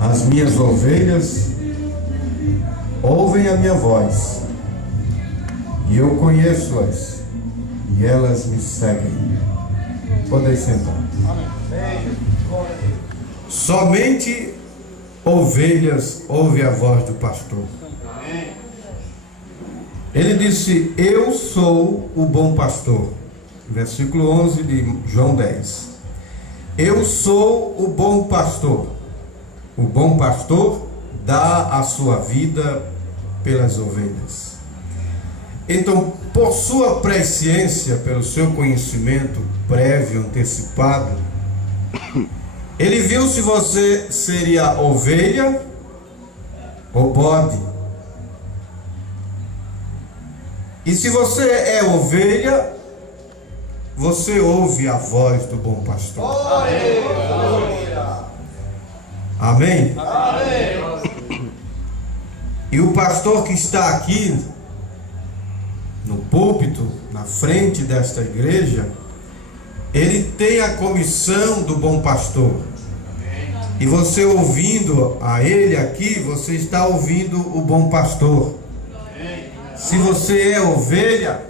As minhas ovelhas ouvem a minha voz, e eu conheço-as, e elas me seguem. Podem sentar. Somente ovelhas ouvem a voz do pastor. Ele disse: eu sou o bom pastor. Versículo 11 de João 10. Eu sou o bom pastor. O bom pastor dá a sua vida pelas ovelhas. Então, por sua presciência, pelo seu conhecimento prévio, antecipado, ele viu se você seria ovelha ou bode. E se você é ovelha, você ouve a voz do bom pastor. Amém? Amém. E o pastor que está aqui no púlpito, na frente desta igreja, ele tem a comissão do bom pastor. E você ouvindo a ele aqui, você está ouvindo o bom pastor. Se você é ovelha,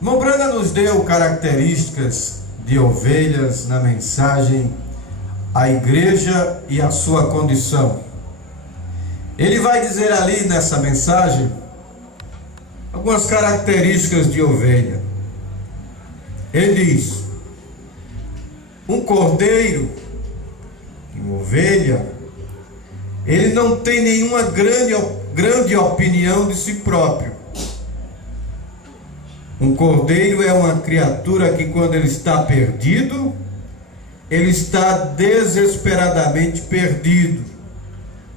irmão Branda nos deu características de ovelhas na mensagem A Igreja e a Sua Condição. Ele vai dizer ali nessa mensagem algumas características de ovelha. Ele diz: um cordeiro, uma ovelha, ele não tem nenhuma grande opinião de si próprio. Um cordeiro é uma criatura que, quando ele está perdido, ele está desesperadamente perdido.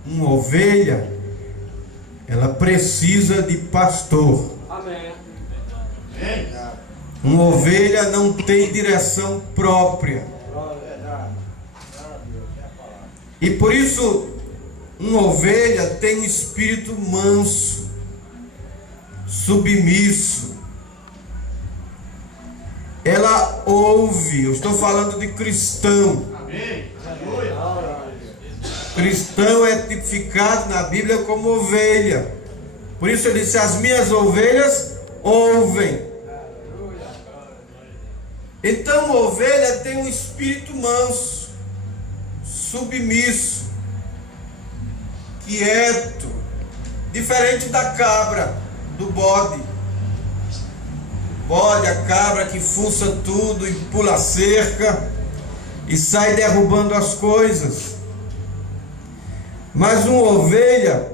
Uma ovelha, ela precisa de pastor. Amém. Uma ovelha não tem direção própria. E por isso, uma ovelha tem um espírito manso, submisso. Ela ouve. Eu estou falando de cristão. Cristão é tipificado na Bíblia como ovelha. Por isso ele disse: as minhas ovelhas ouvem. Então a ovelha tem um espírito manso, submisso, quieto, diferente da cabra, do bode. Bode, a cabra que fuça tudo e pula a cerca e sai derrubando as coisas. Mas uma ovelha,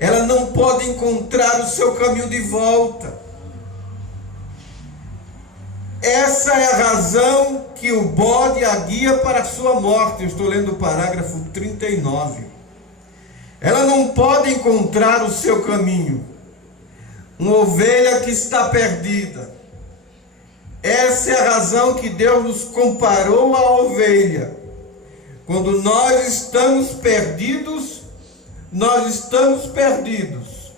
ela não pode encontrar o seu caminho de volta. Essa é a razão que o bode a guia para a sua morte. Eu estou lendo o parágrafo 39. Ela não pode encontrar o seu caminho. Uma ovelha que está perdida. Essa é a razão que Deus nos comparou à ovelha. Quando nós estamos perdidos, nós estamos perdidos.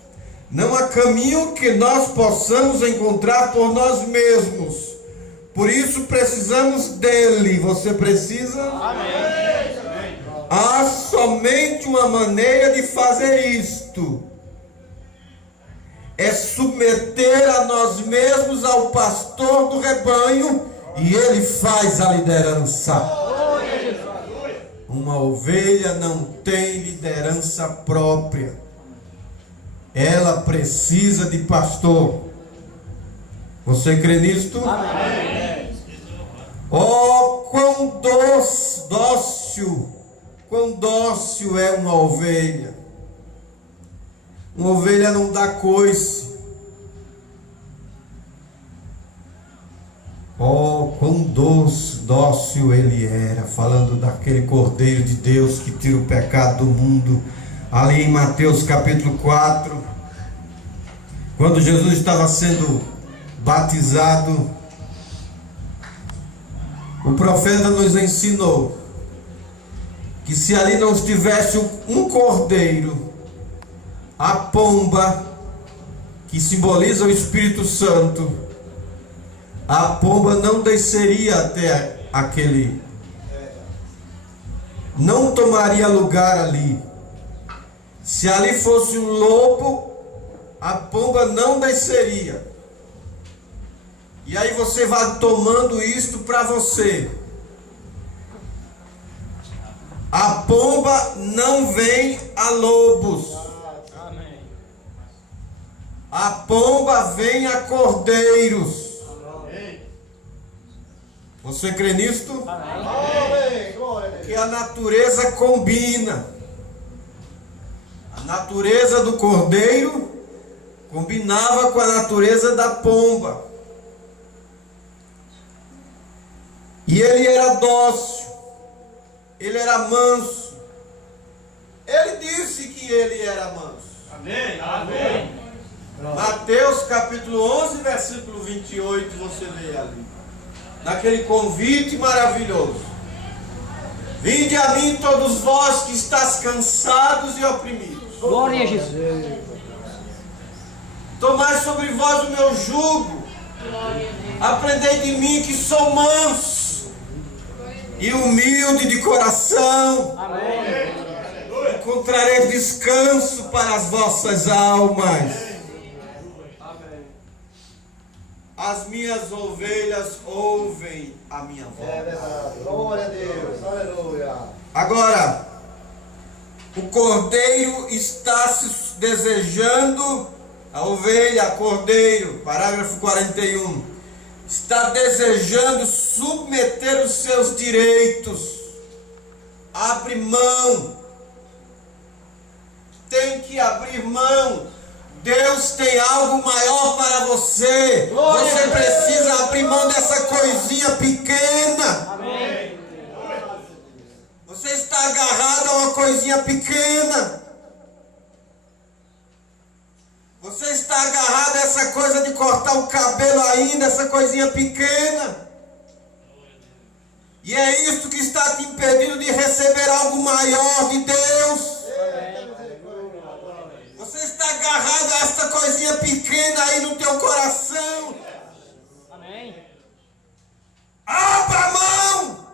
Não há caminho que nós possamos encontrar por nós mesmos. Por isso precisamos dele. Você precisa? Amém. Há somente uma maneira de fazer isto: é submeter a nós mesmos ao pastor do rebanho, e ele faz a liderança. Uma ovelha não tem liderança própria. Ela precisa de pastor. Você crê nisto? Amém. Oh, quão dócil é uma ovelha. Uma ovelha não dá coice. Oh, quão dócil ele era, falando daquele Cordeiro de Deus que tira o pecado do mundo, ali em Mateus capítulo 4, quando Jesus estava sendo batizado, o profeta nos ensinou que se ali não estivesse um cordeiro, a pomba, que simboliza o Espírito Santo, a pomba não desceria até aquele não tomaria lugar ali. Se ali fosse um lobo, a pomba não desceria. E aí você vai tomando isto para você. A pomba não vem a lobos. Amém. A pomba vem a cordeiros. Você crê nisto? Amém. Glória a Deus. Que a natureza combina. A natureza do cordeiro combinava com a natureza da pomba. E ele era dócil. Ele era manso. Ele disse que ele era manso. Amém. Amém. Mateus capítulo 11, versículo 28, você vê ali. Naquele convite maravilhoso. Vinde a mim todos vós que estáis cansados e oprimidos. Glória a Jesus. Tomai sobre vós o meu jugo. Aprendei de mim que sou manso e humilde de coração. Amém. Encontrareis descanso para as vossas almas. As minhas ovelhas ouvem a minha voz. É verdade. Glória a Deus. Aleluia. Agora, o cordeiro está se desejando, a ovelha, cordeiro, parágrafo 41, está desejando submeter os seus direitos, abre mão, tem que abrir mão. Deus tem algo maior para você. Glória Você a Deus. precisa abrir mão dessa coisinha pequena. Amém. Você está agarrado a uma coisinha pequena. Você está agarrado a essa coisa de cortar o cabelo ainda, essa coisinha pequena. E é isso que está te impedindo de receber algo maior de Deus. Você está agarrado a essa coisinha pequena aí no teu coração. Amém. Abra a mão.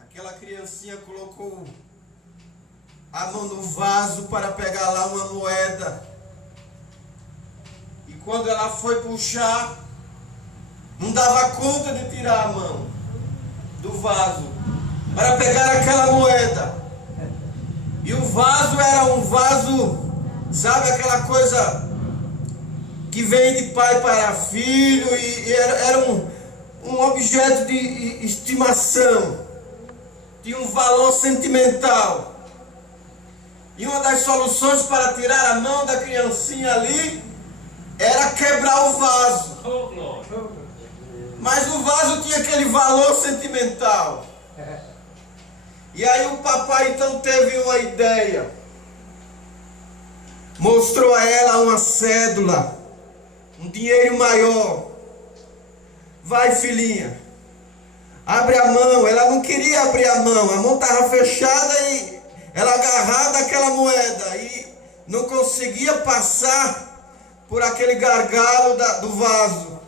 Aquela criancinha colocou a mão no vaso para pegar lá uma moeda. E quando ela foi puxar, não dava conta de tirar a mão do vaso para pegar aquela moeda. E o vaso era um vaso, sabe aquela coisa que vem de pai para filho, e era um objeto de estimação, tinha um valor sentimental. E uma das soluções para tirar a mão da criancinha ali era quebrar o vaso. Mas o vaso tinha aquele valor sentimental. E aí o papai então teve uma ideia. Mostrou a ela uma cédula, um dinheiro maior. Vai, filhinha, abre a mão. Ela não queria abrir a mão estava fechada e ela agarrada àquela moeda e não conseguia passar por aquele gargalo do vaso.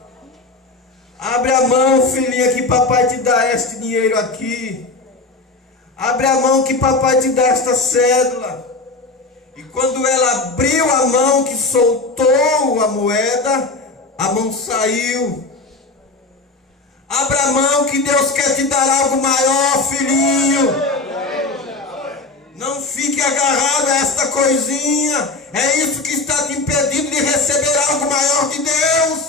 Abre a mão, filhinha, que papai te dá este dinheiro aqui. Abre a mão que papai te dá esta cédula. E quando ela abriu a mão, que soltou a moeda, a mão saiu. Abra a mão que Deus quer te dar algo maior, filhinho. Não fique agarrado a esta coisinha. É isso que está te impedindo de receber algo maior de Deus.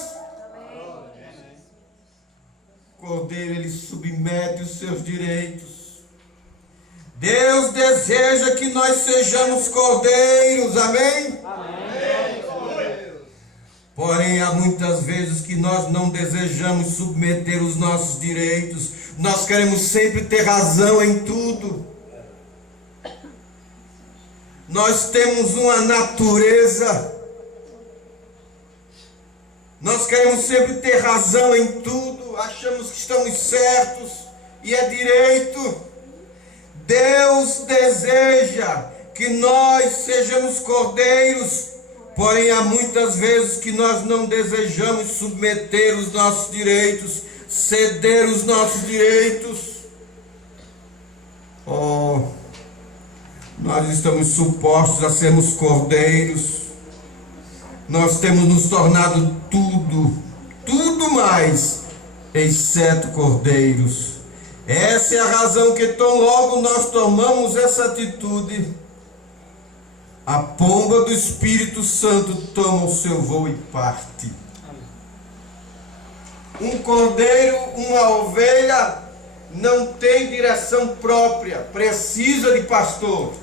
O cordeiro, ele submete os seus direitos. Deus deseja que nós sejamos cordeiros, amém? Amém. Porém, há muitas vezes que nós não desejamos submeter os nossos direitos. Nós queremos sempre ter razão em tudo. Nós temos uma natureza. Nós queremos sempre ter razão em tudo. Achamos que estamos certos e é direito. Deus deseja que nós sejamos cordeiros, porém há muitas vezes que nós não desejamos submeter os nossos direitos, ceder os nossos direitos. Oh, nós estamos supostos a sermos cordeiros. Nós temos nos tornado tudo mais, exceto cordeiros. Essa é a razão que tão logo nós tomamos essa atitude, a pomba do Espírito Santo toma o seu voo e parte. Um cordeiro, uma ovelha, não tem direção própria, precisa de pastor.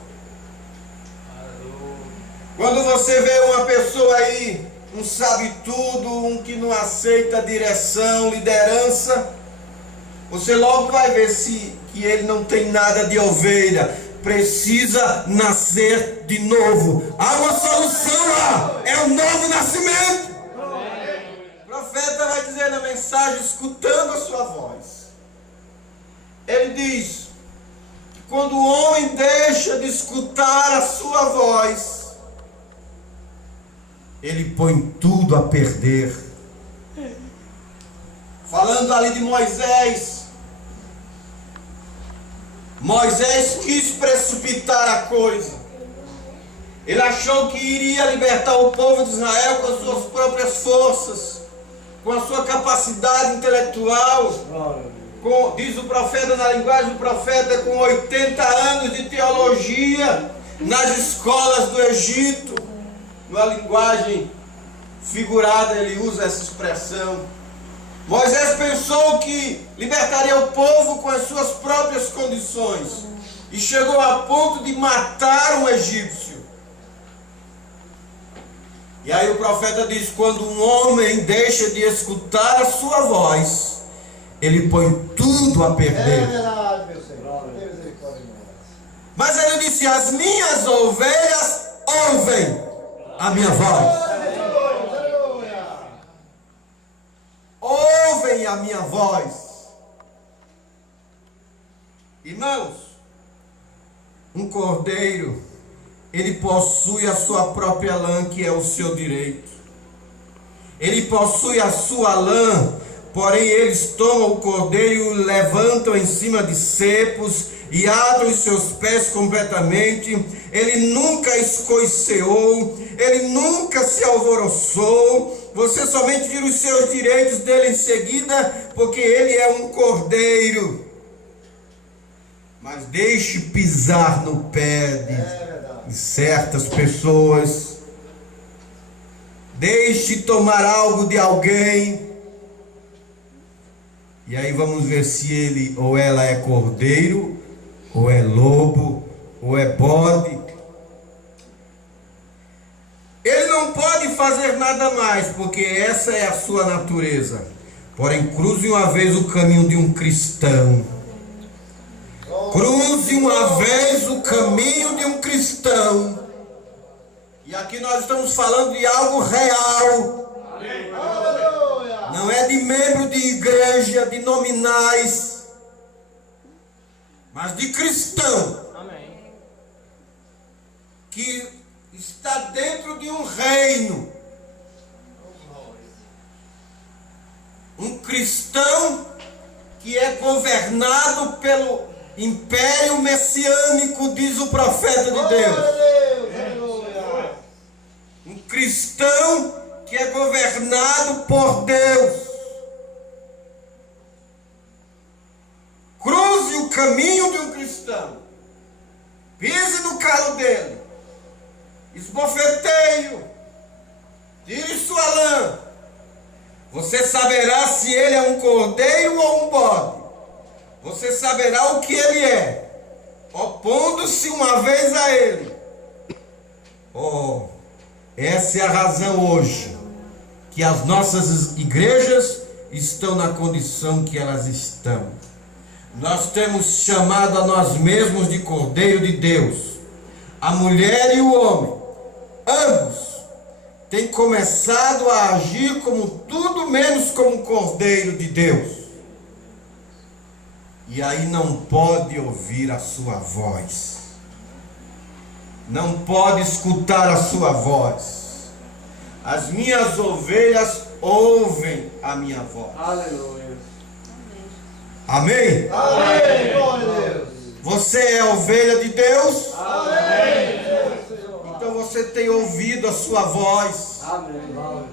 Quando você vê uma pessoa aí, um sabe tudo, um que não aceita direção, liderança, você logo vai ver que ele não tem nada de ovelha, precisa nascer de novo. Há uma solução lá, é o novo nascimento. O profeta vai dizer na mensagem, escutando a sua voz. Ele diz que quando o homem deixa de escutar a sua voz, ele põe tudo a perder. Falando ali de Moisés, Moisés quis precipitar a coisa. Ele achou que iria libertar o povo de Israel com as suas próprias forças, com a sua capacidade intelectual, diz o profeta, na linguagem do profeta, com 80 anos de teologia nas escolas do Egito. Na linguagem figurada ele usa essa expressão. Moisés pensou que libertaria o povo com as suas próprias condições e chegou a ponto de matar um egípcio. E aí o profeta diz: quando um homem deixa de escutar a sua voz, ele põe tudo a perder. É verdade, meu Senhor. Tem misericórdia de nós. Mas ele disse: as minhas ovelhas ouvem a minha voz. Aleluia. Ouvem a minha voz. Irmãos, um cordeiro, ele possui a sua própria lã, que é o seu direito. Ele possui a sua lã, porém eles tomam o cordeiro e o levantam em cima de cepos e atam os seus pés completamente. Ele nunca escoiceou, ele nunca se alvoroçou. Você somente tira os seus direitos dele em seguida, porque ele é um cordeiro. Mas deixe pisar no pé de certas pessoas. Deixe tomar algo de alguém. E aí vamos ver se ele ou ela é cordeiro, ou é lobo, ou é bode. Ele não pode fazer nada mais, porque essa é a sua natureza. Porém, cruze uma vez o caminho de um cristão. Cruze uma vez o caminho de um cristão. E aqui nós estamos falando de algo real. Aleluia. Não é de membro de igreja, de nominais, mas de cristão. Amém. Que está dentro de um reino. Um cristão que é governado pelo império messiânico, diz o profeta de Deus. Aleluia. Um cristão que é governado por Deus. Cruze o caminho de um cristão. Pise no calo dele. Esbofeteie-o. Tire sua lã. Você saberá se ele é um cordeiro ou um bode. Você saberá o que ele é, opondo-se uma vez a ele. Oh, essa é a razão hoje que as nossas igrejas estão na condição que elas estão. Nós temos chamado a nós mesmos de cordeiro de Deus. A mulher e o homem, ambos, têm começado a agir como tudo menos como cordeiro de Deus. E aí não pode ouvir a sua voz. Não pode escutar a sua voz. As minhas ovelhas ouvem a minha voz. Aleluia. Amém? Amém. Glória a Deus. Você é ovelha de Deus? Amém. Então você tem ouvido a sua voz. Amém.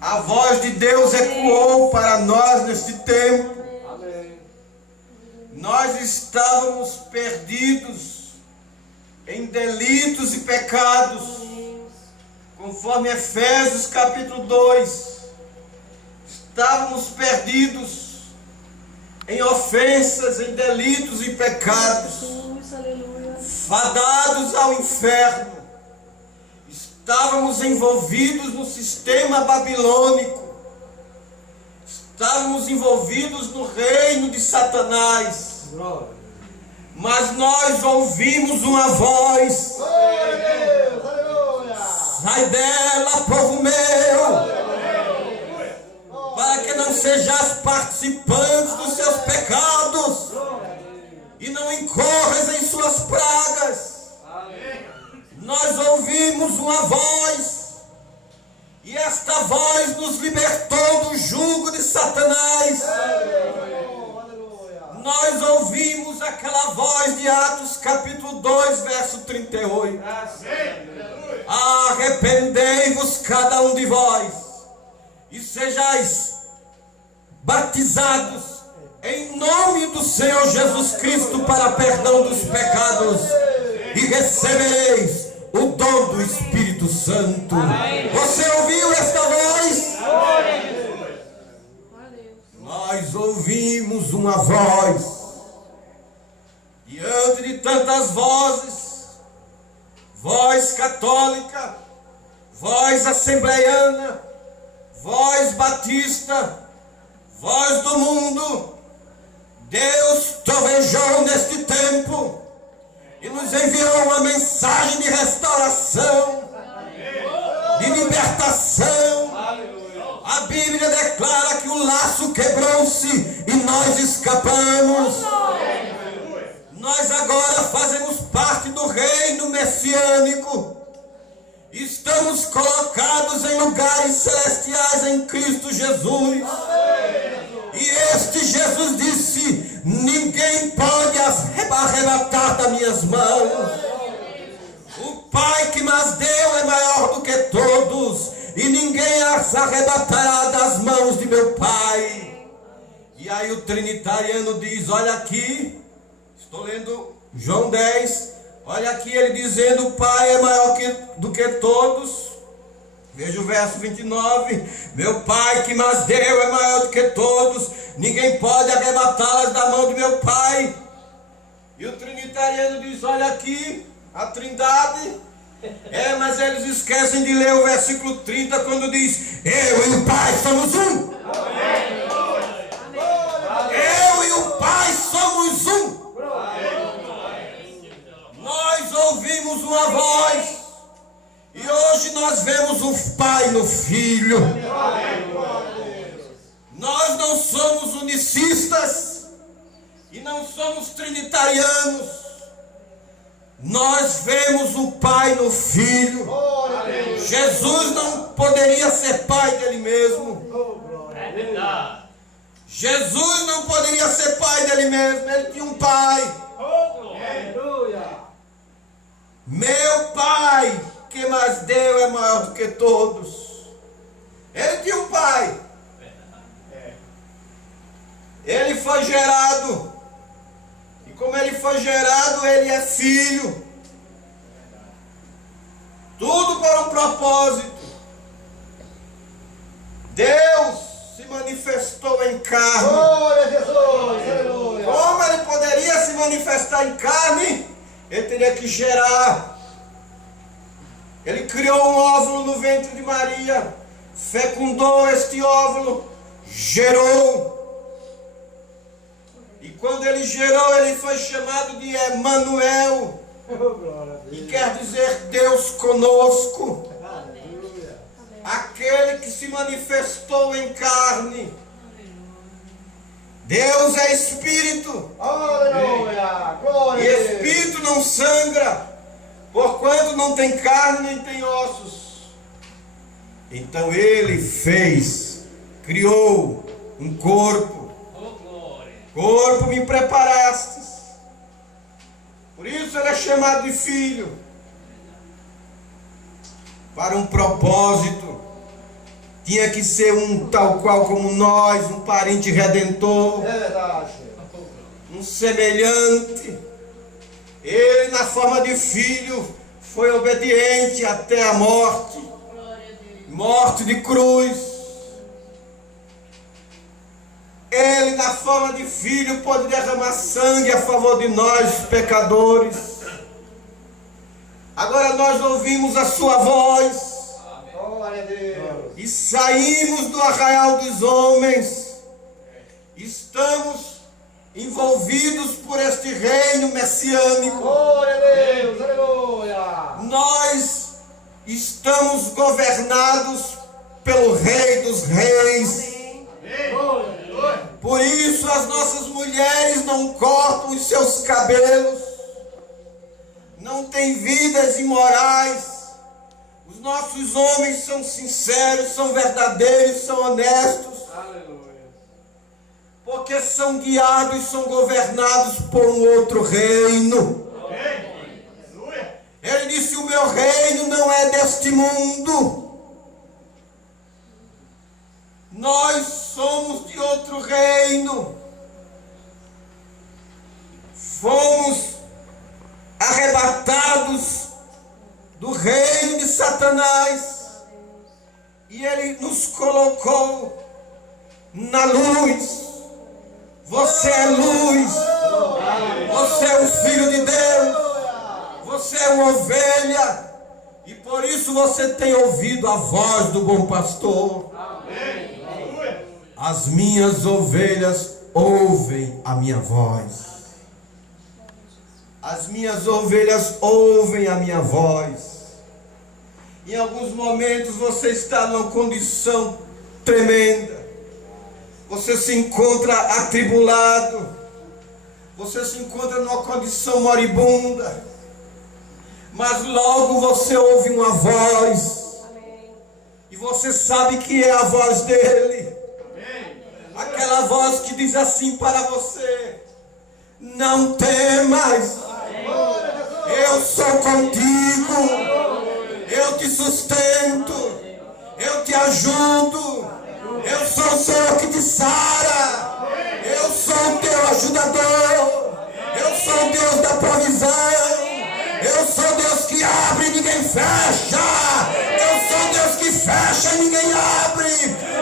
A voz de Deus ecoou para nós neste tempo. Amém. Nós estávamos perdidos em delitos e pecados, conforme Efésios capítulo 2. Estávamos perdidos em ofensas, em delitos e pecados, fadados ao inferno. Estávamos envolvidos no sistema babilônico, estávamos envolvidos no reino de Satanás. Mas nós ouvimos uma voz: Glória a Deus. Aleluia. sai dela, povo meu, para que não sejais participantes dos seus pecados e não incorras em suas pragas. Nós ouvimos uma voz, e esta voz nos libertou do jugo de Satanás. Nós ouvimos aquela voz de Atos capítulo 2, verso 38. Arrependei-vos cada um de vós e sejais batizados em nome do Senhor Jesus Cristo para perdão dos pecados, e recebereis o dom do Espírito Santo. Você ouviu esta voz? Nós ouvimos uma voz, diante de tantas vozes, voz católica, voz assembleiana, voz batista, voz do mundo. Deus trovejou neste tempo e nos enviou uma mensagem de restauração, de libertação. A Bíblia declara que o laço quebrou-se e nós escapamos. Nós agora fazemos parte do reino messiânico. Estamos colocados em lugares celestiais em Cristo Jesus. E este Jesus disse: ninguém pode arrebatar das minhas mãos. O Pai que mas deu é maior do que todos, e ninguém as arrebatará das mãos de meu Pai. E aí o trinitariano diz: olha aqui, estou lendo João 10, olha aqui ele dizendo: o Pai é maior do que todos. Veja o verso 29, meu Pai que mas deu é maior do que todos, ninguém pode arrebatá-las da mão de meu Pai. E o trinitariano diz: olha aqui, a trindade. Mas eles esquecem de ler o versículo 30, quando diz: eu e o Pai somos um. Eu e o Pai somos um. Nós ouvimos uma voz, e hoje nós vemos o Pai no Filho. Nós não somos unicistas e não somos trinitarianos. Nós vemos o Pai no Filho. Jesus não poderia ser pai dele mesmo. Jesus não poderia ser pai dele mesmo. Ele tinha um pai. Meu Pai que mais deu é maior do que todos. Ele tinha um pai. Ele foi gerado. E como ele foi gerado, ele é filho. Tudo por um propósito. Deus se manifestou em carne. Glória a Jesus. Aleluia. Como ele poderia se manifestar em carne? Ele teria que gerar. Ele criou um óvulo no ventre de Maria, fecundou este óvulo, gerou. E quando ele gerou, ele foi chamado de Emanuel, que quer dizer Deus conosco. Aquele que se manifestou em carne. Deus é Espírito. Aleluia. Glória E a Deus. Espírito não sangra, porquanto não tem carne nem tem ossos. Então ele criou um corpo, Corpo me preparastes. Por isso ele é chamado de filho. Para um propósito. Tinha que ser um tal qual como nós, um parente redentor. É verdade. Um semelhante. Ele, na forma de filho, foi obediente até a morte. Morte de cruz. Ele, na forma de filho, pôde derramar sangue a favor de nós, pecadores. Agora nós ouvimos a sua voz. Glória a Deus. E saímos do arraial dos homens. Estamos envolvidos por este reino messiânico. Glória a Deus. Aleluia. Nós estamos governados pelo Rei dos Reis. Por isso as nossas mulheres não cortam os seus cabelos, não têm vidas imorais. Os nossos homens são sinceros, são verdadeiros, são honestos. Porque são guiados, são governados por um outro reino. Ele disse: o meu reino não é deste mundo. Nós somos de outro reino. Fomos arrebatados do reino de Satanás. E ele nos colocou na luz. Você é luz. Você é um filho de Deus. Você é uma ovelha. E por isso você tem ouvido a voz do bom pastor. As minhas ovelhas ouvem a minha voz. As minhas ovelhas ouvem a minha voz. Em alguns momentos você está numa condição tremenda. Você se encontra atribulado. Você se encontra numa condição moribunda. Mas logo você ouve uma voz. E você sabe que é a voz dele. Aquela voz que diz assim para você: não temas, eu sou contigo, eu te sustento, eu te ajudo, eu sou o Senhor que te sara, eu sou o teu ajudador, eu sou o Deus da provisão, eu sou Deus que abre e ninguém fecha, eu sou Deus que fecha e ninguém abre,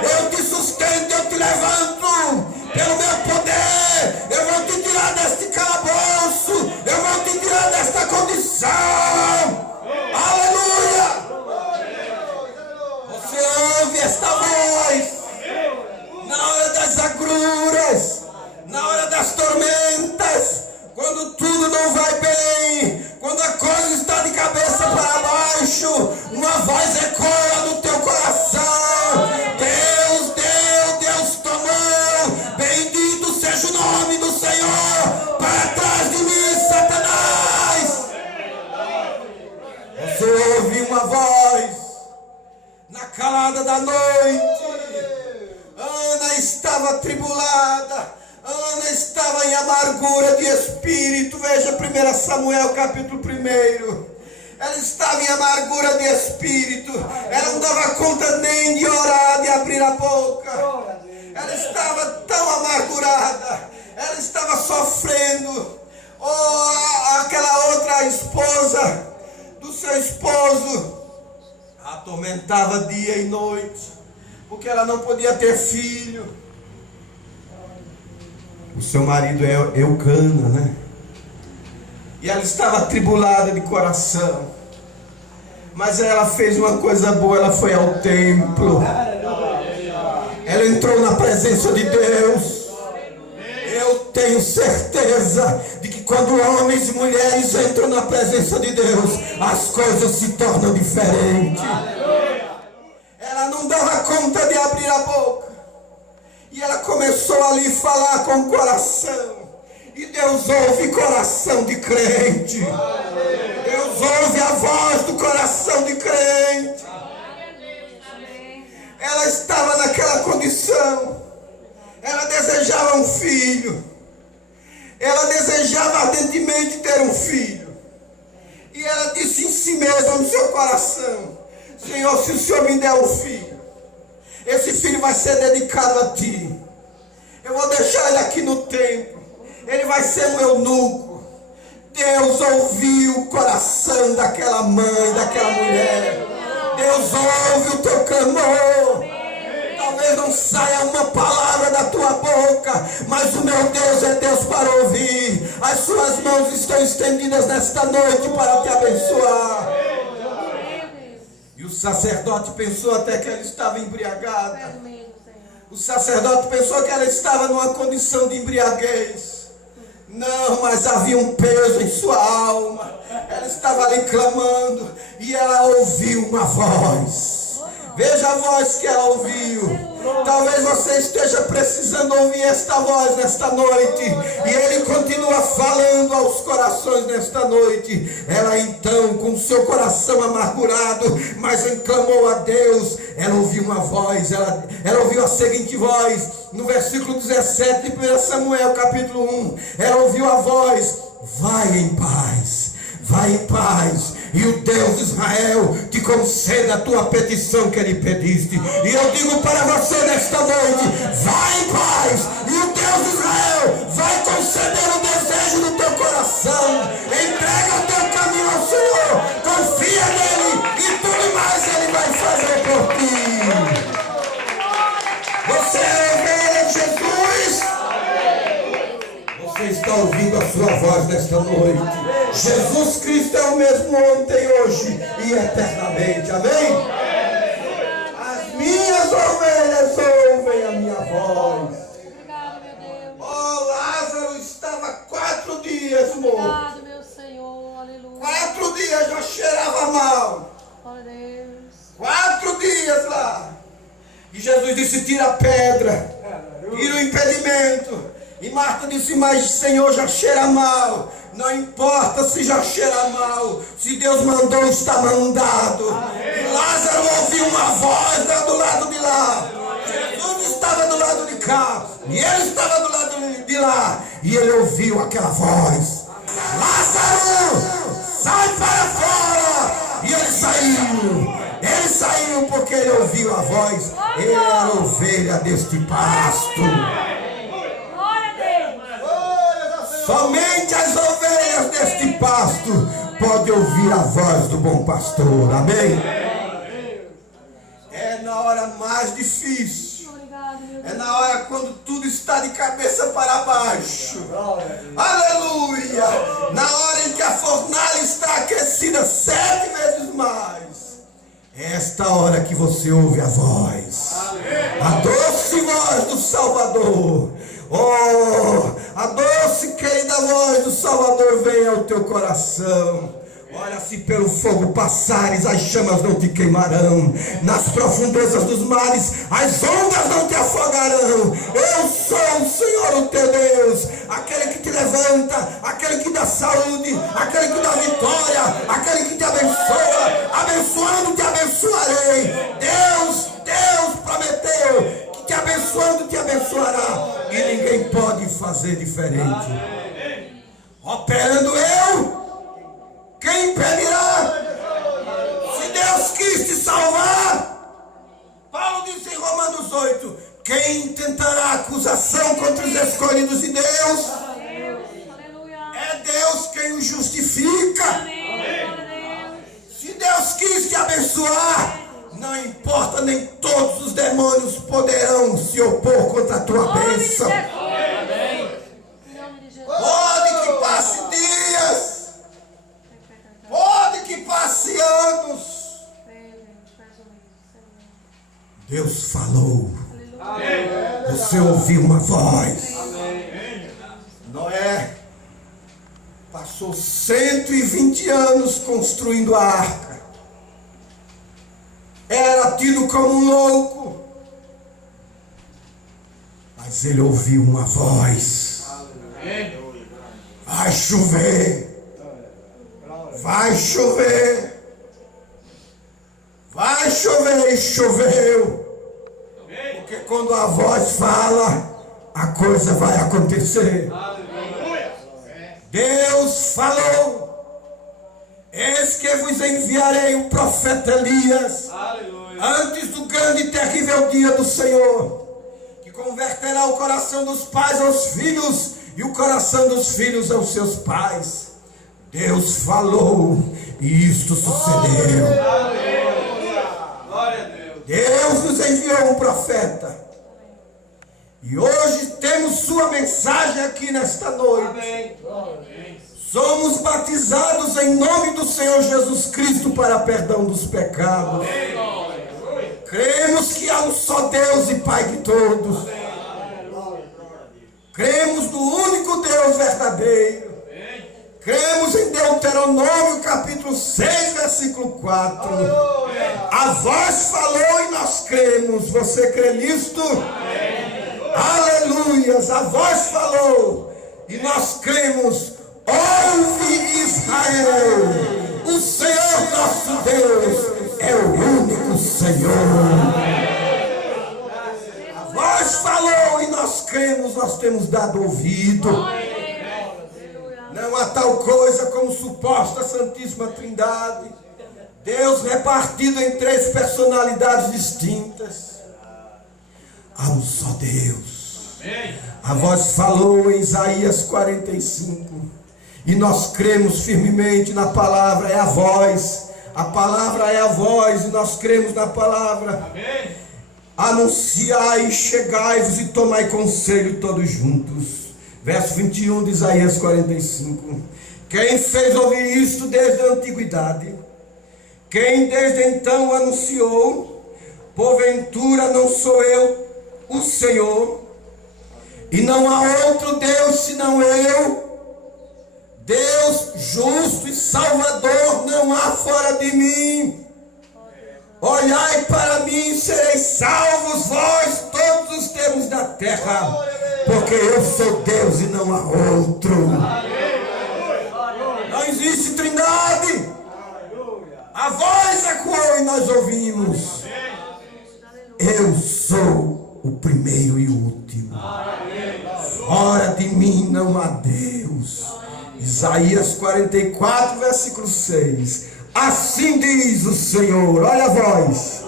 eu te sustento, eu te levanto, pelo meu poder, eu vou te tirar deste calabouço, eu vou te tirar desta condição, aleluia. Você ouve esta voz, na hora das agruras, na hora das tormentas, quando tudo não vai bem, quando a coisa está de cabeça para baixo, uma voz ecoa no teu coração: Deus deu, Deus tomou, bendito seja o nome do Senhor, para trás de mim, Satanás. Você ouve uma voz na calada da noite. Ana estava atribulada. Ana estava em amargura de espírito. Veja 1 Samuel capítulo 1. Ela estava em amargura de espírito. Ela não dava conta nem de orar, de abrir a boca. Ela estava tão amargurada. Ela estava sofrendo. Oh, aquela outra esposa do seu esposo a atormentava dia e noite, porque ela não podia ter filho. O seu marido é Eucana, né? E ela estava atribulada de coração. Mas ela fez uma coisa boa, ela foi ao templo. Ela entrou na presença de Deus. Eu tenho certeza de que quando homens e mulheres entram na presença de Deus, as coisas se tornam diferentes. Ela não dava conta de abrir a boca. E ela começou ali a falar com o coração. E Deus ouve coração de crente. Deus ouve a voz do coração de crente. Ela estava naquela condição. Ela desejava um filho. desejava ardentemente ter um filho. E ela disse em si mesma, no seu coração: Senhor, se o Senhor me der um filho, esse filho vai ser dedicado a ti. Eu vou deixar ele aqui no templo. Ele vai ser um eunuco. Deus ouviu o coração daquela mãe, daquela mulher. Deus ouve o teu clamor. Talvez não saia uma palavra da tua boca, mas o meu Deus é Deus para ouvir. As suas mãos estão estendidas nesta noite para te abençoar. E o sacerdote pensou até que ela estava embriagada. O sacerdote pensou que ela estava numa condição de embriaguez. Não, mas havia um peso em sua alma. Ela estava ali clamando e ela ouviu uma voz. Veja a voz que ela ouviu. Talvez você esteja precisando ouvir esta voz nesta noite. E ele continua falando aos corações nesta noite. Ela então, com seu coração amargurado, mas clamou a Deus. Ela ouviu uma voz. Ela ouviu a seguinte voz. No versículo 17 de 1 Samuel capítulo 1. Ela ouviu a voz: vai em paz. Vai em paz, e o Deus de Israel te conceda a tua petição que lhe pediste. E eu digo para você nesta noite: vai em paz, e o Deus de Israel vai conceder o desejo do teu coração. Entrega o teu caminho ao Senhor, confia nele, e tudo mais ele vai fazer por ti. Você é ovelha de Jesus? Você está ouvindo a sua voz nesta noite. Jesus Cristo é o mesmo ontem, hoje e eternamente. Amém? As minhas ovelhas ouvem a minha voz. Obrigado, meu Deus. Oh, Lázaro estava 4 dias morto. Obrigado, meu Senhor. Aleluia. 4 dias já cheirava mal. Glória a Deus. 4 dias lá. E Jesus disse: tira a pedra, tira o impedimento. E Marta disse: mas Senhor, já cheira mal. Não importa se já cheira mal, se Deus mandou, está mandado. E Lázaro ouviu uma voz do lado de lá. Jesus estava do lado de cá, e ele estava do lado de lá. E ele ouviu aquela voz: Lázaro, sai para fora. E ele saiu. Ele saiu porque ele ouviu a voz. Ele era ovelha deste pasto. Somente as ovelhas deste pasto podem ouvir a voz do bom pastor. Amém? É na hora mais difícil. É na hora quando tudo está de cabeça para baixo. Aleluia! Na hora em que a fornalha está aquecida 7 vezes mais. É esta hora que você ouve a voz. A doce voz do Salvador. Oh, a doce querida voz do Salvador vem ao teu coração. Olha, se pelo fogo passares, as chamas não te queimarão. Nas profundezas dos mares, as ondas não te afogarão. Eu sou o Senhor, o teu Deus, aquele que te levanta, aquele que dá saúde, aquele que dá vitória, aquele que te abençoa. Abençoando te abençoarei. Deus prometeu que te abençoando te abençoará. E ninguém pode fazer diferente. Operando eu, quem impedirá? Se Deus quis te salvar, Paulo diz em Romanos 8: quem tentará acusação contra os escolhidos de Deus? É Deus quem os justifica. Se Deus quis te abençoar, não importa, nem todos os demônios poderão se opor contra a tua bênção. Pode que passe dias, pode que passe anos. Deus falou. Você ouviu uma voz. Noé passou 120 anos construindo a arca. Era tido como um louco. Mas ele ouviu uma voz. Vai chover. Vai chover. Vai chover. E choveu. Porque quando a voz fala, a coisa vai acontecer. Deus falou: eis que vos enviarei o profeta Elias, antes do grande e terrível dia do Senhor, que converterá o coração dos pais aos filhos e o coração dos filhos aos seus pais. Deus falou e isto sucedeu. Deus nos enviou um profeta. E hoje temos sua mensagem aqui nesta noite. Somos batizados em nome do Senhor Jesus Cristo para perdão dos pecados. Cremos que há um só Deus e Pai de todos. Cremos no único Deus verdadeiro. Cremos em Deuteronômio capítulo 6, versículo 4. A voz falou e nós cremos. Você crê nisto? Aleluias! A voz falou e nós cremos. Ouve, Israel, o Senhor nosso Deus é o único Senhor. A voz falou e nós cremos, nós temos dado ouvido. Não há tal coisa como suposta Santíssima Trindade, Deus repartido em três personalidades distintas. Há um só Deus. A voz falou em Isaías 45. E nós cremos firmemente na palavra, é a voz. A palavra é a voz e nós cremos na palavra. Amém. Anunciai, chegai-vos e tomai conselho todos juntos. Verso 21 de Isaías 45. Quem fez ouvir isto desde a antiguidade? Quem desde então anunciou? Porventura não sou eu, o Senhor? E não há outro Deus senão eu? Deus justo e salvador não há fora de mim. Olhai para mim e sereis salvos vós todos os termos da terra, porque eu sou Deus e não há outro. Não existe trindade. A voz ecoou e nós ouvimos. Eu sou o primeiro e o último. Fora de mim não há Deus. Isaías 44, versículo 6. Assim diz o Senhor, olha a voz,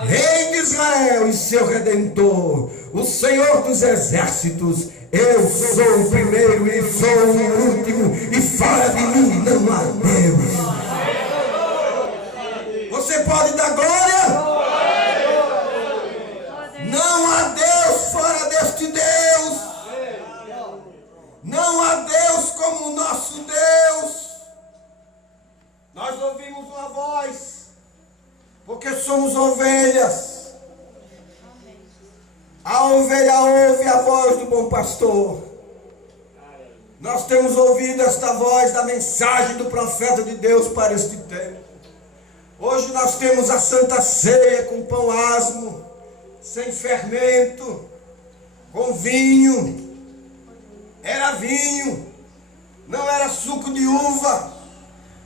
Rei de Israel e seu Redentor, o Senhor dos exércitos. Eu sou o primeiro e sou o último, e fora de mim não há Deus. Você pode dar glória? Não há Deus fora deste Deus. Não há Deus como o nosso Deus. Nós ouvimos uma voz, porque somos ovelhas. A ovelha ouve a voz do bom pastor. Nós temos ouvido esta voz da mensagem do profeta de Deus para este tempo. Hoje nós temos a Santa Ceia com pão asmo, sem fermento, com vinho. Era vinho, não era suco de uva.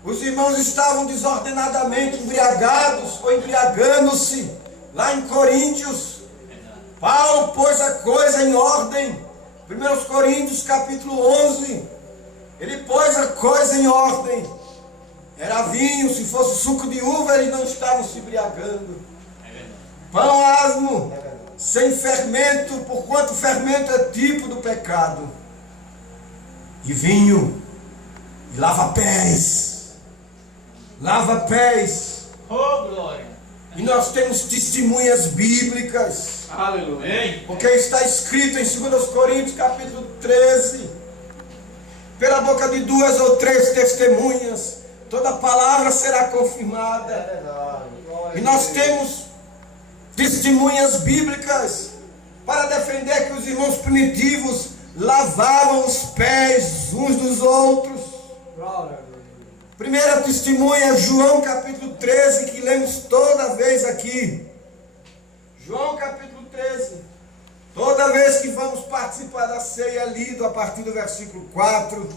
Os irmãos estavam desordenadamente embriagados ou embriagando-se lá em Coríntios. Paulo pôs a coisa em ordem. 1 Coríntios capítulo 11. Ele pôs a coisa em ordem. Era vinho, se fosse suco de uva eles não estavam se embriagando. Pão asmo, sem fermento, porquanto fermento é tipo do pecado. E vinho, e lava-pés. Lava-pés. Oh, glória. E nós temos testemunhas bíblicas. Aleluia. Porque está escrito em 2 Coríntios capítulo 13. Pela boca de 2 ou 3 testemunhas, toda palavra será confirmada. E nós temos testemunhas bíblicas para defender que os irmãos primitivos lavavam os pés uns dos outros. Primeira testemunha, João capítulo 13, que lemos toda vez aqui. João capítulo 13. Toda vez que vamos participar da ceia, lido a partir do versículo 4.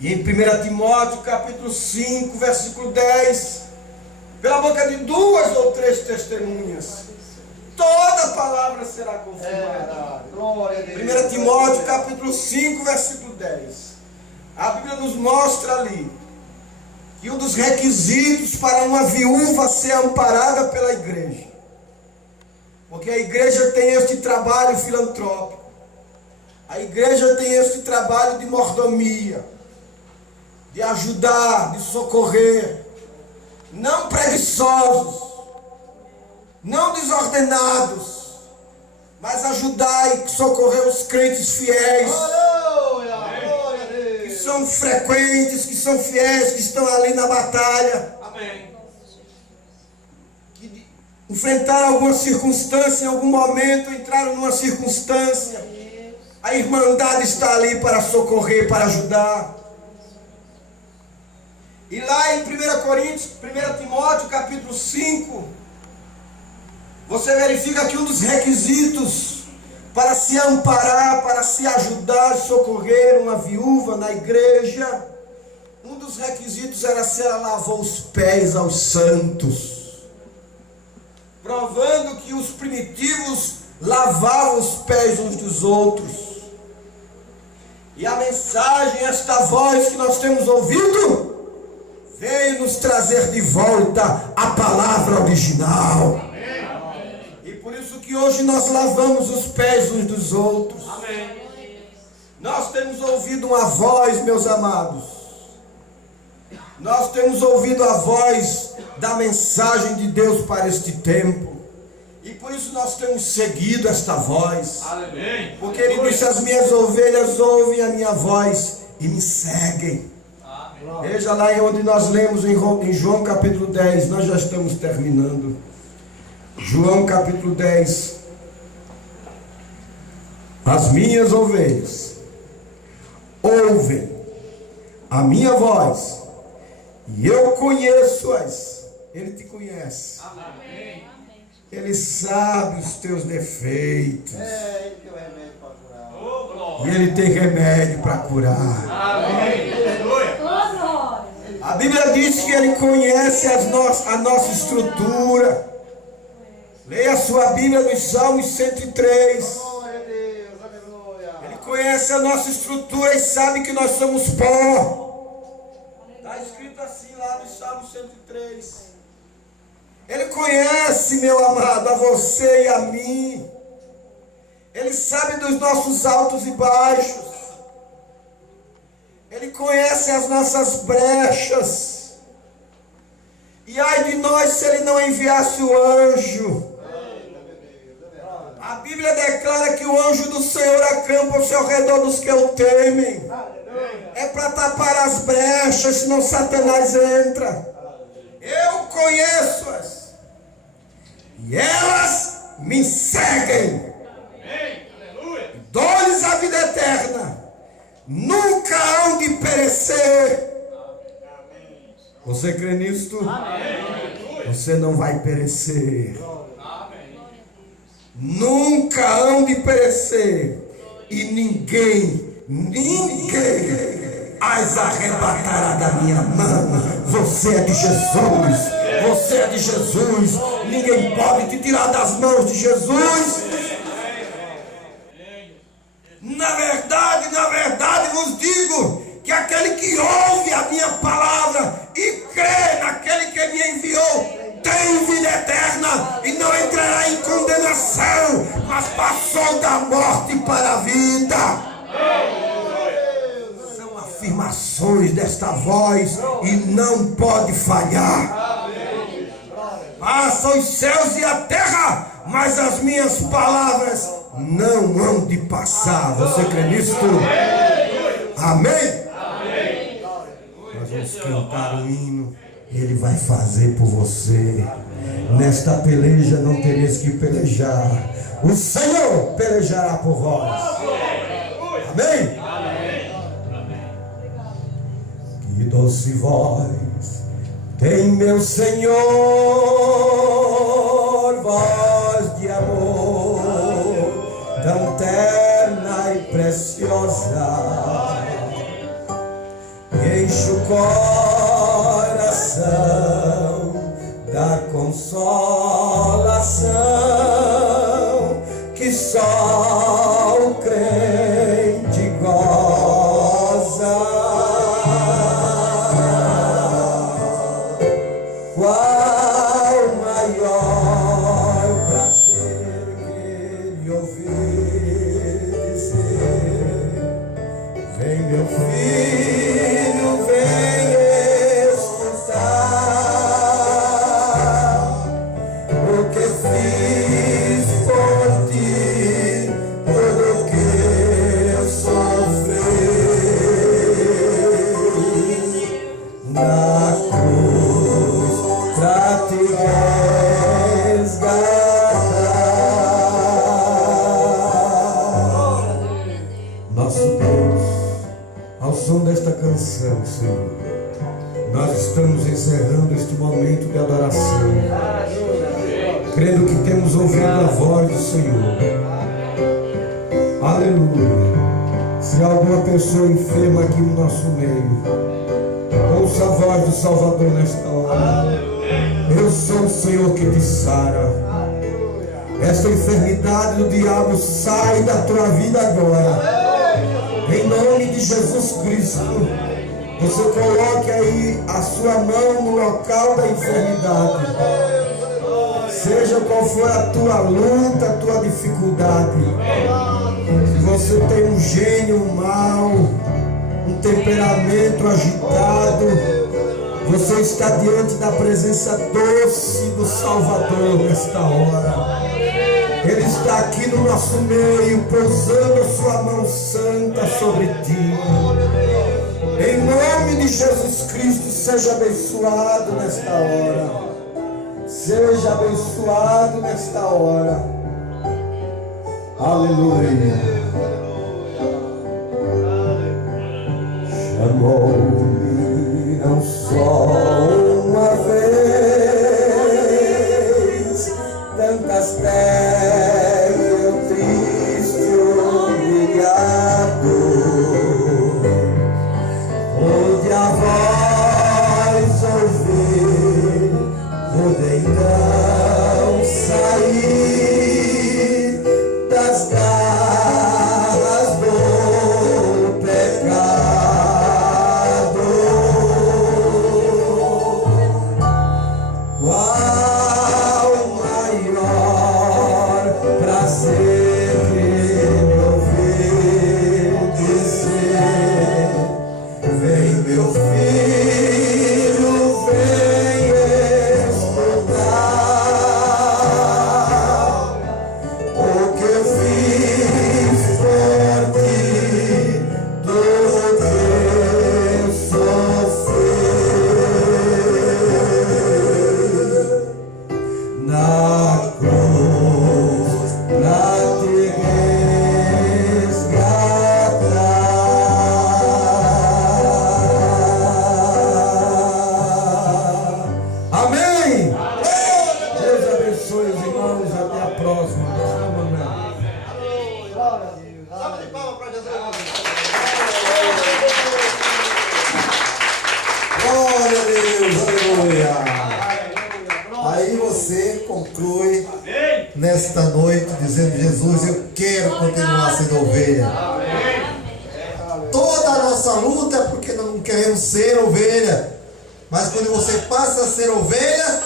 E em 1 Timóteo capítulo 5, versículo 10. Pela boca de 2 ou 3 testemunhas. toda palavra será confirmada. Glória a Deus. 1 Timóteo capítulo 5, versículo 10. A Bíblia nos mostra ali que um dos requisitos para uma viúva ser amparada pela igreja, porque a igreja tem este trabalho filantrópico, a igreja tem este trabalho de mordomia, de ajudar, de socorrer, não preguiçosos, não desordenados, mas ajudar e socorrer os crentes fiéis, Aleluia. Glória a que Deus. são frequentes, que são fiéis, que estão ali na batalha, Amém. que enfrentaram alguma circunstância, em algum momento entraram numa circunstância, a irmandade está ali para socorrer, para ajudar. E lá em 1 Timóteo capítulo 5, você verifica que um dos requisitos para se amparar, para se ajudar, socorrer uma viúva na igreja, um dos requisitos era se ela lavou os pés aos santos, provando que os primitivos lavavam os pés uns dos outros. E a mensagem, esta voz que nós temos ouvido, veio nos trazer de volta a palavra original. E por isso que hoje nós lavamos os pés uns dos outros. Amém. Nós temos ouvido uma voz, meus amados. Nós temos ouvido a voz da mensagem de Deus para este tempo. E por isso nós temos seguido esta voz. Amém. Porque ele disse: as minhas ovelhas ouvem a minha voz e me seguem. Veja lá onde nós lemos em João capítulo 10, nós já estamos terminando. João capítulo 10. As minhas ovelhas ouvem a minha voz e eu conheço-as. Ele te conhece. Amém. Ele sabe os teus defeitos. Ele tem o remédio para curar. Oh, E glória. ele tem remédio para curar. Amém. Aleluia. A Bíblia diz que ele conhece a nossa estrutura. Leia a sua Bíblia nos Salmos 103. Glória a Deus. Aleluia. Ele conhece a nossa estrutura e sabe que nós somos pó. Está escrito assim lá no Salmo 103. Ele conhece, meu amado, a você e a mim. Ele sabe dos nossos altos e baixos. Ele conhece as nossas brechas. E ai de nós se ele não enviasse o anjo. A Bíblia declara que o anjo do Senhor acampa ao seu redor dos que o temem. É para tapar as brechas, senão Satanás entra. Eu conheço-as. E elas me seguem. Amém. Aleluia. Dou-lhes a vida eterna. Nunca hão de perecer. Você crê nisto? Você não vai perecer. Amém. Nunca hão de perecer. E ninguém as arrebatará da minha mão. Você é de Jesus. Você é de Jesus. Ninguém pode te tirar das mãos de Jesus. Na verdade vos digo que aquele que ouve a minha palavra e crê naquele que me enviou tem vida eterna e não entrará em condenação, mas passou da morte para a vida. São afirmações desta voz e não pode falhar. Passam os céus e a terra, mas as minhas palavras não hão de passar. Você crê nisto? Amém? Nós vamos cantar um hino. Ele vai fazer por você. Nesta peleja não tereis que pelejar. O Senhor pelejará por vós. Amém? Que doce voz tem meu Senhor, voz de amor, tão terna e preciosa, que enche o coração da consolação. na cruz pra te resgatar. Nosso Deus, ao som desta canção, Senhor, nós estamos encerrando este momento de adoração, crendo que temos ouvido a voz do Senhor. Aleluia. Se há alguma pessoa enferma aqui no nosso meio, ouça a voz do Salvador nesta hora. Eu sou o Senhor que te sara. Esta enfermidade do diabo sai da tua vida agora, em nome de Jesus Cristo. Você coloque aí a sua mão no local da enfermidade. Seja qual for a tua luta, a tua dificuldade. Se você tem um gênio mau, um temperamento agitado, você está diante da presença doce do Salvador nesta hora. Ele está aqui no nosso meio, pousando a sua mão santa sobre ti. Em nome de Jesus Cristo, seja abençoado nesta hora. Seja abençoado nesta hora. Aleluia. Chamou-me não só uma vez, tantas vezes eu triste, humilhado, onde a voz ouvir, pude então sair das garras do pecado. Qual maior prazer que me ouvir dizer: vem, meu filho, vem escutar o que eu fiz por ti, tudo que eu sofri na cruz pra te resgatar. Amém. Deus abençoe os irmãos. Até a próxima. Glória a Deus. Salve de palmas para Jesus. Glória a Deus, aleluia. Aí você conclui nesta noite dizendo: Jesus, eu quero continuar sendo ovelha. Toda a nossa luta é porque nós não queremos ser ovelha. Mas quando você passa a ser ovelha,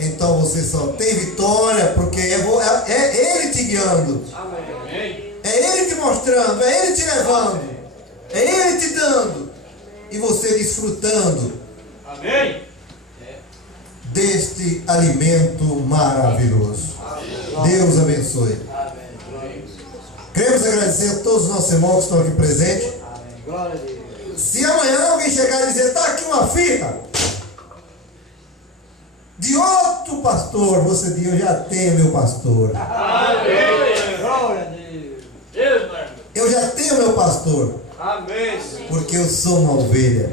então você só tem vitória, porque é Ele te guiando. É Ele te mostrando, é Ele te levando, é Ele te dando, e você desfrutando deste alimento maravilhoso. Deus abençoe. Queremos agradecer a todos os nossos irmãos que estão aqui presentes. Glória a Deus. Se amanhã alguém chegar e dizer: está aqui uma fita de outro pastor, você diz: eu já tenho meu pastor. Glória a Deus. Eu já tenho meu pastor, porque eu sou uma ovelha.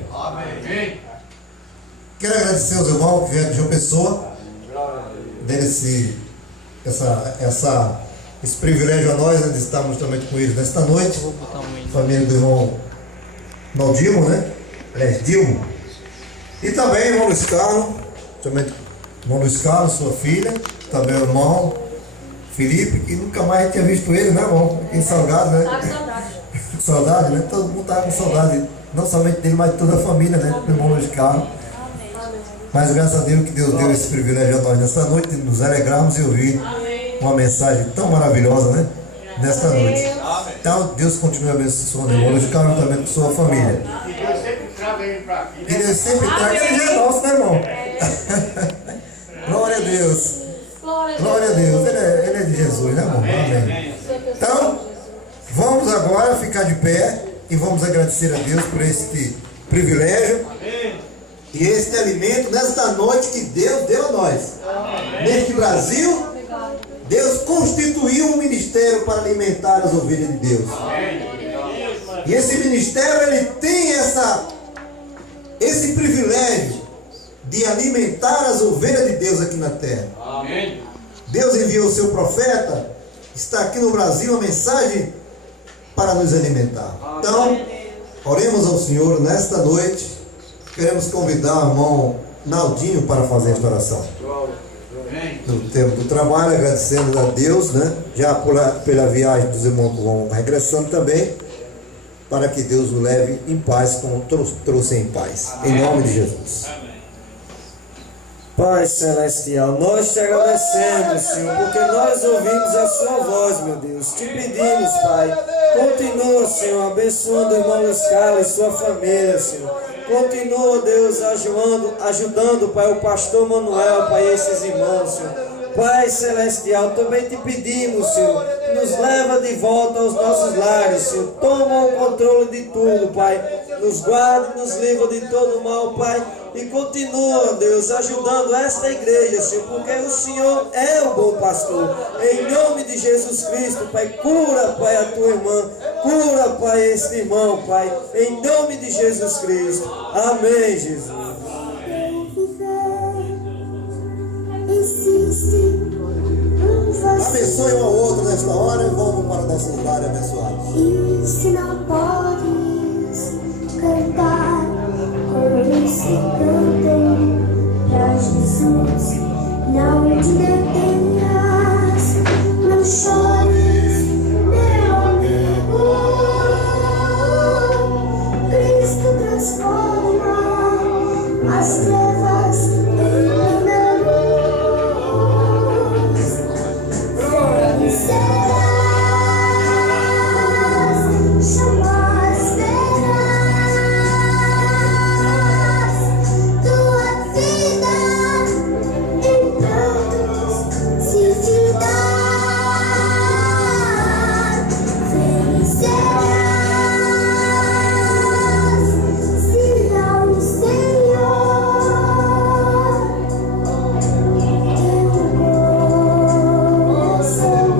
Quero agradecer aos irmãos que vieram de João Pessoa, dando esse privilégio a nós, de estarmos também com eles nesta noite. Família do irmão Naldilmo, né? Aliás, Dilmo. E também o irmão Luiz Carlos, também irmão Luiz Carlos, sua filha, também o irmão Felipe, que nunca mais tinha visto ele, né, irmão? Em Salgado, né? Tá com saudade. Saudade, né? Todo mundo estava com saudade, não somente dele, mas de toda a família, né? Do irmão Luiz Carlos. Mas graças a Deus que Deus deu esse privilégio a nós nessa noite, de nos alegrarmos e ouvir uma mensagem tão maravilhosa, né? Nesta noite. Então Deus continue abençoando o irmão Luiz Carlos também com sua família. E Deus sempre traga. Ele já é nosso, né, irmão? Glória a Deus. Glória a Deus. Ele é de Jesus, né, irmão? Amém. Então, vamos agora ficar de pé e vamos agradecer a Deus por este privilégio. E este alimento, nesta noite que Deus deu a nós. Neste Brasil, Deus constituiu um ministério para alimentar as ovelhas de Deus. E esse ministério, ele tem esse privilégio de alimentar as ovelhas de Deus aqui na terra. Deus enviou o seu profeta, está aqui no Brasil a mensagem para nos alimentar. Então, oremos ao Senhor nesta noite. Queremos convidar o irmão Naldinho para fazer esta oração. No tempo do trabalho, agradecendo a Deus, né? Já pela viagem dos irmãos que vão regressando também, para que Deus o leve em paz, como trouxe em paz. Em nome de Jesus. Pai Celestial, nós te agradecemos, Senhor, porque nós ouvimos a sua voz, meu Deus. Te pedimos, Pai, continua, Senhor, abençoando o irmão Luiz Carlos e sua família, Senhor. Continua, Deus, ajudando, Pai, o pastor Manuel, Pai, esses irmãos, Senhor. Pai Celestial, também te pedimos, Senhor, nos leva de volta aos nossos lares, Senhor. Toma o controle de tudo, Pai. Nos guarde, nos livra de todo mal, Pai. E continua, Deus, ajudando esta igreja, Senhor, porque o Senhor é o bom pastor. Em nome de Jesus Cristo, Pai, cura, Pai, a tua irmã. Cura, Pai, este irmão, Pai. Em nome de Jesus Cristo. Amém, Jesus. Abençoe um ao outro nesta hora e vamos para nossos lares abençoados. E se não podes cantar, se cantem pra Jesus. Não te detenhas, não chores, meu amigo. Cristo transforma as trevas em plena luz. Feliz serás, jamais verás tua vida em prantos se findar. Feliz serás, sinal do Senhor, teu coração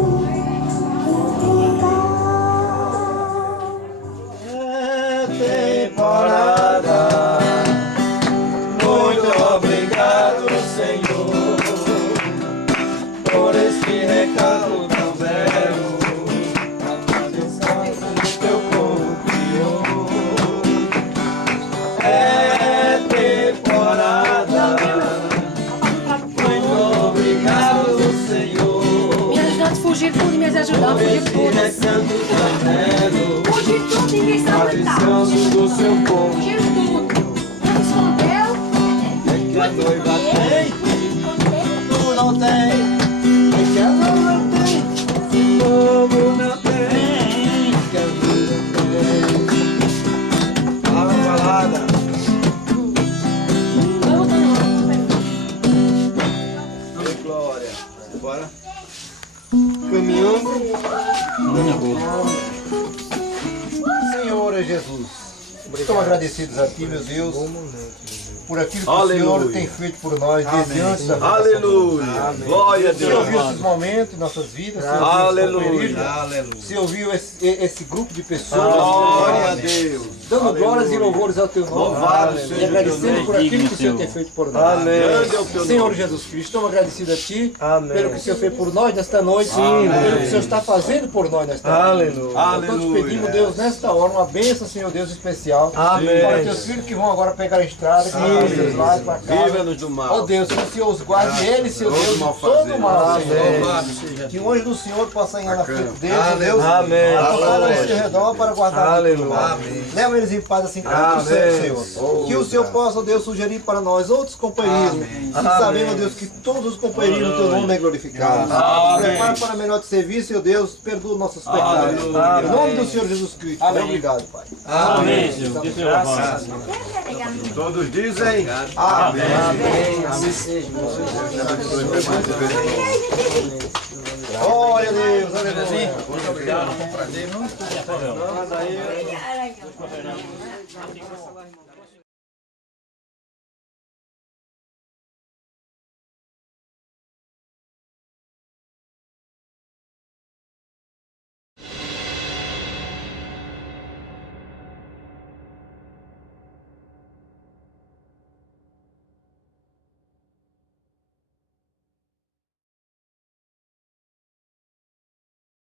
Temporada. Muito obrigado, Senhor, por este recado tão belo. A mensagem que teu povo criou. É temporada. Muito obrigado, Senhor, Me ajudando a fugir tudo, me ajudando a por fugir este tudo. recado tão belo. Fugir tudo, ninguém sabe onde tá. Avisando do seu povo. Fugir tudo. Não escondeu. É que a noiva tem, tu não tem. É que a noiva tem, o povo não tem. Que a noiva tem. Fala, balada. Oi, Glória. Bora. Caminhando. Senhor Jesus, estamos agradecidos a Ti, meu Deus, por aquilo que Aleluia. o Senhor tem feito por nós desde antes da fundação. Aleluia. Glória a O Senhor viu Deus. esses momentos em nossas vidas, o Senhor viu esse Aleluia. companheirismo, o Senhor viu esse grupo de pessoas, Glória a Deus. dando glórias e louvores ao Teu nome, Louvado e seja agradecendo por aquilo que o Senhor tem feito por nós. Amém. Grande é o teu Senhor nome. Jesus Cristo, estamos agradecidos a Ti, Amém. pelo que o Senhor fez por nós nesta noite, pelo que o Senhor está fazendo por nós nesta noite. Aleluia. Então te pedimos, Deus, nesta hora, uma bênção, Senhor Deus, especial. Amém. Para teus filhos que vão agora pegar a estrada, que vão para os seus lares, para casa. Livra-nos do mal. Ó Deus, que o Senhor os guarde eles, Senhor Todo Deus, de malfazeiro. todo mal, Senhor. Louvado seja Que o anjo do Senhor possa ir na frente deles, ó Amém. Deus, Amém. apontar ao seu redor para guardar Aleluia. do mal. Leva eles em paz assim como tu sempre, Senhor. Que o Senhor possa, ó Deus, sugerir para nós outros companheirismos. E sabendo, ó Deus, que todos os companheirismos do teu nome é glorificado. Prepara para melhor de serviço, Senhor Deus, perdoa nossos pecados. Em nome do Senhor Jesus Cristo. Obrigado, Pai. Amém. Todos dizem. Amém. Glória a Deus, aleluia. Muito obrigado. Foi um prazer. Manda aí.